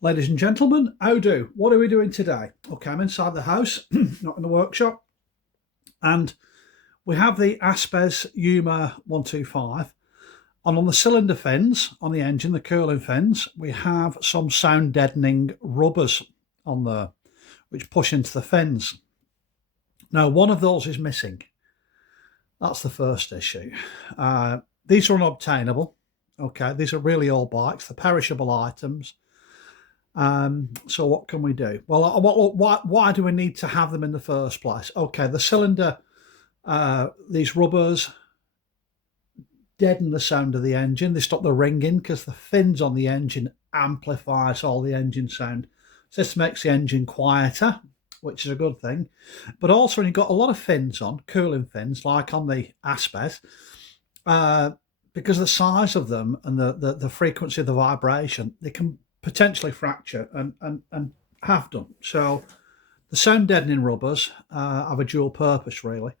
Ladies and gentlemen, how do? What are we doing today? Okay, I'm inside the house, not in the workshop, and we have the Aspes Yuma 125. And on the cylinder fins on the engine, the cooling fins, we have some sound deadening rubbers on there, which push into the fins. Now, one of those is missing. That's the first issue. These are unobtainable. Okay, these are really old bikes, they're perishable items. So what can we do? Well, why do we need to have them in the first place? Okay, the cylinder, these rubbers deaden the sound of the engine. They stop the ringing because the fins on the engine amplifies all the engine sound. So this makes the engine quieter, which is a good thing. But also when you've got a lot of fins on, cooling fins, like on the Aspes, because of the size of them and the frequency of the vibration, they can potentially fracture and have done. So the sound deadening rubbers have a dual purpose, really.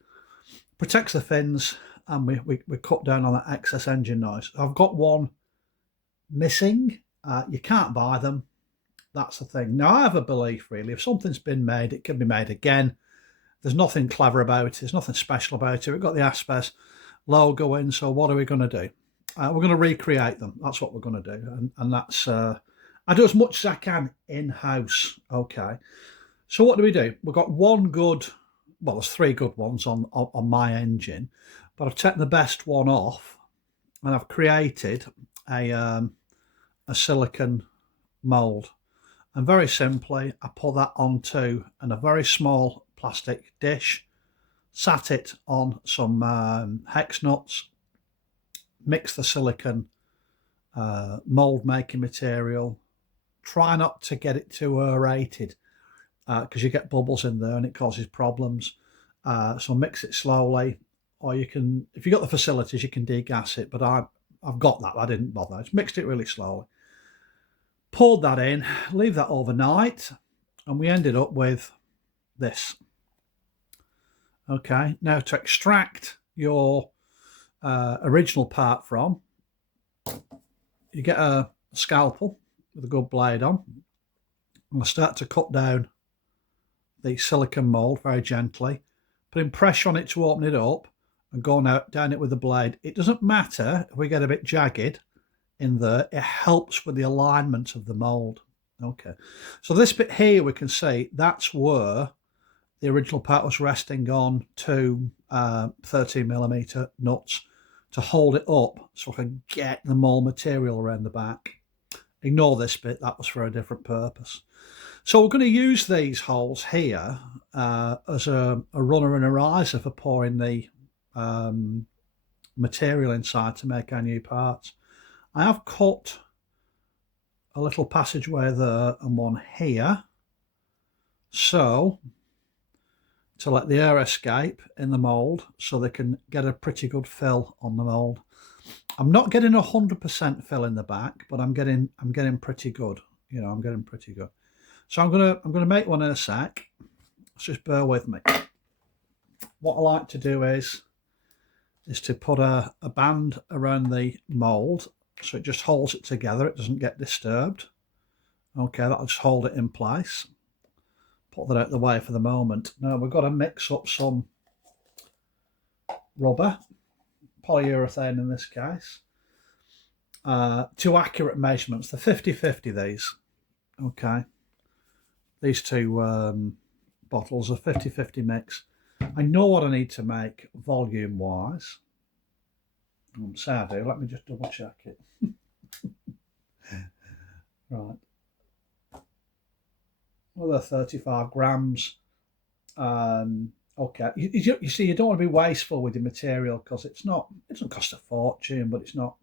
Protects the fins, and we cut down on that excess engine noise. I've got one missing. You can't buy them. That's the thing. Now, I have a belief, really, if something's been made, it can be made again. There's nothing clever about it. There's nothing special about it. We've got the Aspes logo in, so what are we going to do? We're going to recreate them. That's what we're going to do. And that's... I do as much as I can in-house, okay? So what do? We've got one good, well, there's three good ones on my engine, but I've taken the best one off, and I've created a silicon mould. And very simply, I put that onto a very small plastic dish, sat it on some hex nuts, mix the silicon mould making material. Try not to get it too aerated because you get bubbles in there and it causes problems. So mix it slowly, or you can, if you've got the facilities, you can degas it. But I've got that. I didn't bother. I just mixed it really slowly. Poured that in, leave that overnight, and we ended up with this. Okay, now to extract your original part from, you get a scalpel with a good blade on. I'm going to start to cut down the silicon mould very gently, putting pressure on it to open it up and going down it with the blade. It doesn't matter if we get a bit jagged in there, it helps with the alignment of the mould. Okay, so this bit here we can see that's where the original part was resting on two 13mm nuts to hold it up so I can get the mould material around the back. Ignore this bit, that was for a different purpose. So we're going to use these holes here as a runner and a riser for pouring the material inside to make our new parts. I have cut a little passageway there and one here, so to let the air escape in the mould so they can get a pretty good fill on the mould. I'm not getting 100% fill in the back, but I'm getting pretty good. You know, I'm getting pretty good. So I'm gonna make one in a sec. Just bear with me. What I like to do is to put a band around the mould so it just holds it together. It doesn't get disturbed. Okay, that'll just hold it in place. Put that out of the way for the moment. Now we've got to mix up some rubber, polyurethane in this case, to accurate measurements. They're 50-50 these. Okay, these two bottles are 50-50 mix. I know what I need to make volume wise. I'm sad, let me just double check it. Right, well, they're 35 grams. Okay, you see, you don't want to be wasteful with your material because it doesn't cost a fortune, but it's not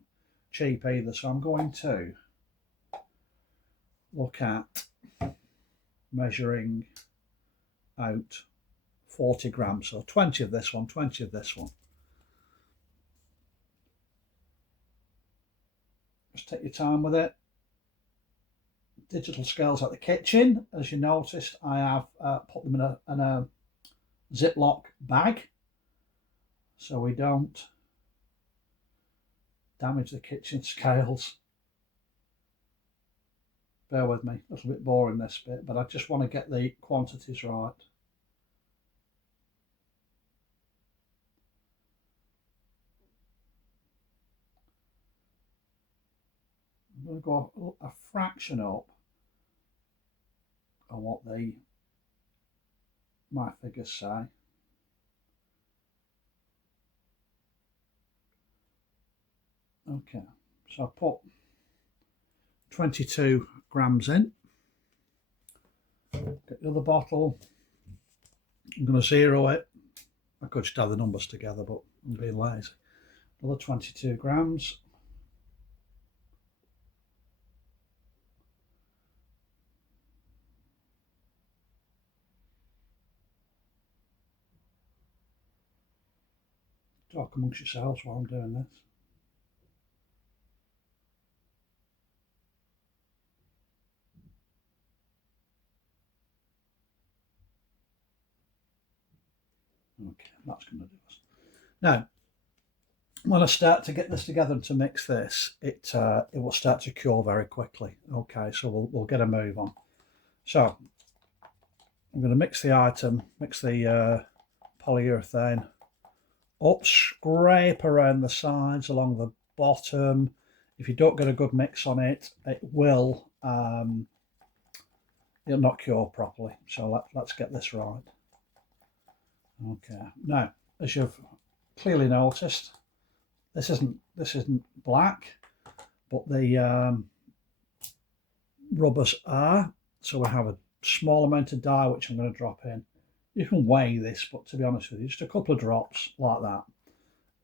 cheap either. So I'm going to look at measuring out 40 grams, so 20 of this one, 20 of this one. Just take your time with it. Digital scales at the kitchen. As you noticed, I have put them in a Ziploc bag so we don't damage the kitchen scales. Bear with me, a little bit boring this bit, but I just want to get the quantities right. I'm going to go a fraction up on what my figures say. Okay, so I put 22 grams in. Get the other bottle. I'm going to zero it. I could just add the numbers together, but I'm being lazy. Another 22 grams. Talk amongst yourselves while I'm doing this. Okay, that's going to do us. Now, when I start to get this together and to mix this, it will start to cure very quickly. Okay, so we'll get a move on. So I'm going to mix the item, mix the polyurethane up, scrape around the sides, along the bottom. If you don't get a good mix on it, it will it'll not cure properly. So let's get this right. Okay, now as you've clearly noticed, this isn't black, but the rubbers are. So we have a small amount of dye which I'm going to drop in. You can weigh this, but to be honest with you, just a couple of drops like that,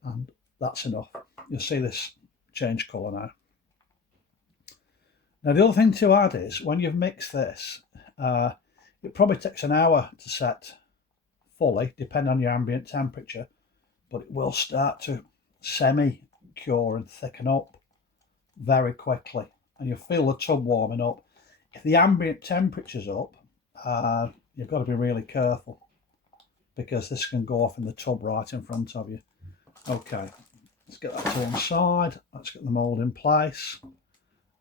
and that's enough. You'll see this change colour now. Now the other thing to add is when you've mixed this, it probably takes an hour to set fully, depending on your ambient temperature, but it will start to semi-cure and thicken up very quickly, and you'll feel the tub warming up. If the ambient temperature's up, you've got to be really careful, because this can go off in the tub right in front of you. Okay, let's get that to one side. Let's get the mould in place,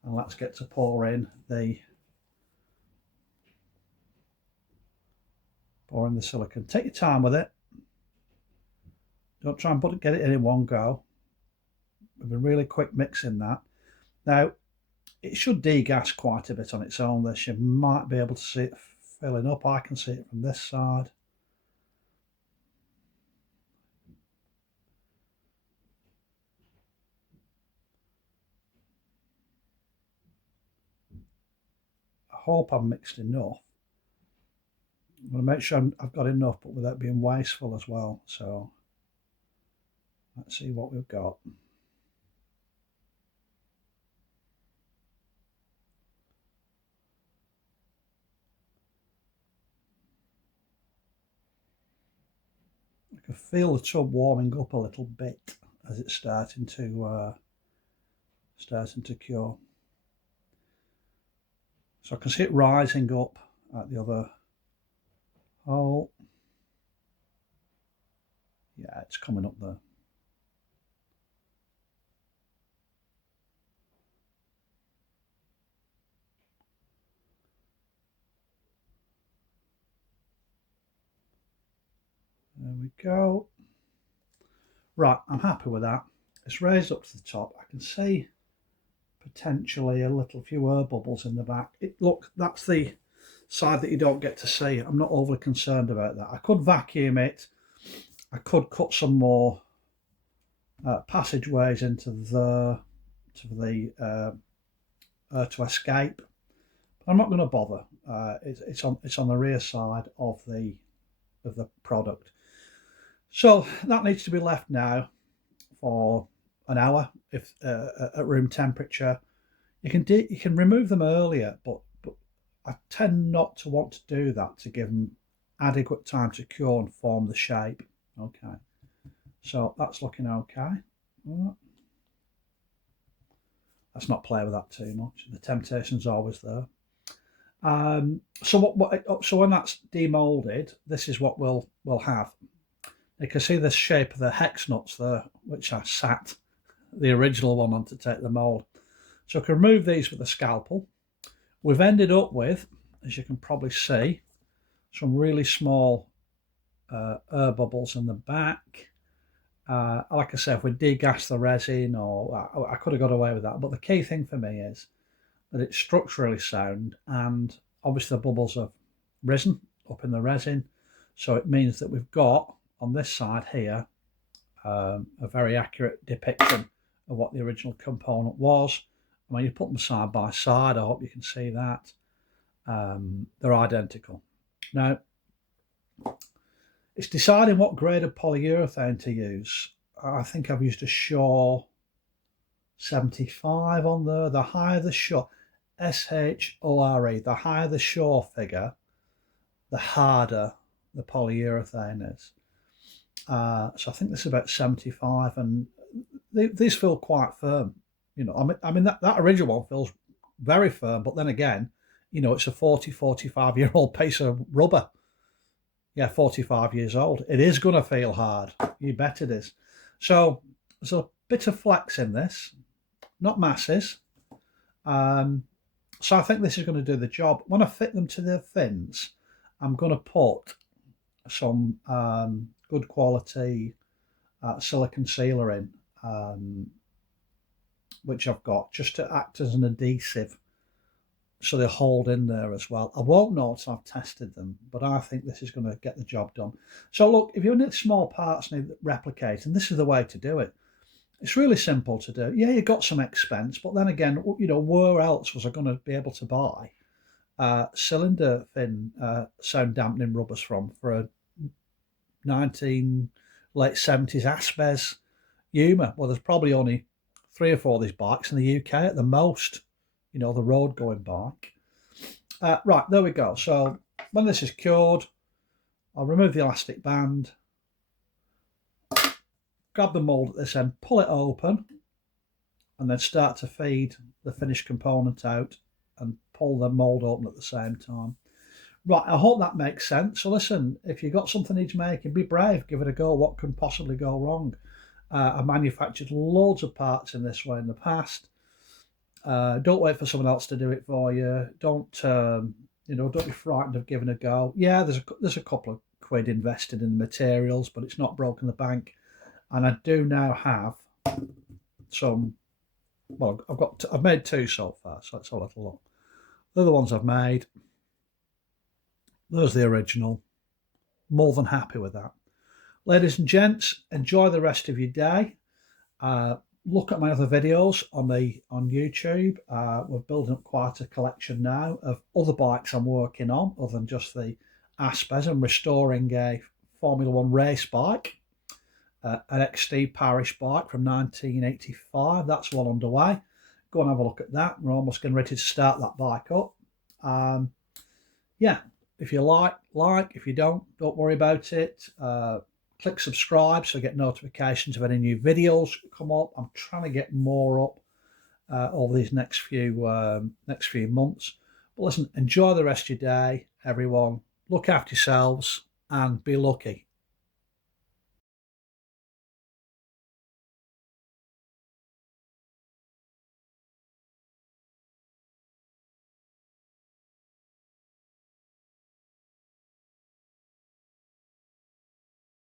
and let's get to pour in the silicone. Take your time with it. Don't try and get it in one go. With a really quick mixing that. Now, it should degas quite a bit on its own. This, you might be able to see it filling up. I can see it from this side. I hope I've mixed enough. I'm going to make sure I've got enough, but without being wasteful as well. So let's see what we've got. I can feel the tub warming up a little bit as it's starting to cure. So I can see it rising up at the other hole. Yeah, it's coming up there. There we go. Right, I'm happy with that. It's raised up to the top. I can see potentially a little few air bubbles in the back. Look, that's the side that you don't get to see. I'm not overly concerned about that. I could vacuum it. I could cut some more passageways into the to escape. But I'm not going to bother. It's on the rear side of the product. So that needs to be left now for an hour if at room temperature. You can remove them earlier, but I tend not to want to do that to give them adequate time to cure and form the shape. Okay, so that's looking okay. Let's not play with that too much. The temptation's always there. So when that's demolded, this is what we'll have. You can see the shape of the hex nuts there, which I sat the original one on to take the mould. So I can remove these with a scalpel, We've ended up with, as you can probably see, some really small air bubbles in the back. Like I said, if we degas the resin, or I could have got away with that, but the key thing for me is that it's structurally sound, and obviously the bubbles have risen up in the resin, so it means that we've got on this side here a very accurate depiction of what the original component was. And when you put them side by side, I hope you can see that they're identical. Now, it's deciding what grade of polyurethane to use. I think I've used a Shaw 75 on there. The higher the Shaw, SHORE, the higher the Shaw figure, the harder the polyurethane is. So I think this is about 75, and these feel quite firm. You know, I mean that original one feels very firm, but then again, you know, it's a 45-year-old piece of rubber. Yeah, 45 years old. It is going to feel hard. You bet it is. So there's a bit of flex in this, not masses. So I think this is going to do the job. When I fit them to the fins, I'm going to put some good quality silicone sealer in, which I've got just to act as an adhesive, so they hold in there as well. I won't know until I've tested them, but I think this is going to get the job done. So look, if you need small parts need replicating, this is the way to do it. It's really simple to do. Yeah, you got some expense, but then again, you know, where else was I going to be able to buy cylinder fin sound dampening rubbers from for a late 70s Aspes Yuma? Well, there's probably only 3 or 4 of these bikes in the UK at the most, you know, the road going bike. Right, there we go. So when this is cured, I'll remove the elastic band, grab the mould at this end, pull it open, and then start to feed the finished component out and pull the mould open at the same time. Right, I hope that makes sense. So listen, if you've got something needs making, be brave, give it a go. What can possibly go wrong? I manufactured loads of parts in this way in the past. Don't wait for someone else to do it for you. Don't don't be frightened of giving a go. Yeah, there's a couple of quid invested in the materials, but it's not broken the bank. And I do now have some. Well, I've made 2 so far, so let's have a little look. They're the ones I've made. There's the original. More than happy with that. Ladies and gents, enjoy the rest of your day. Look at my other videos on YouTube. We're building up quite a collection now of other bikes I'm working on, other than just the Aspes. I'm restoring a Formula 1 race bike, an XT Parish bike from 1985. That's well underway. Go and have a look at that. We're almost getting ready to start that bike up. Yeah, if you like. If you don't worry about it. Click subscribe so you get notifications of any new videos come up. I'm trying to get more up over these next few months. But listen, enjoy the rest of your day, everyone. Look after yourselves and be lucky.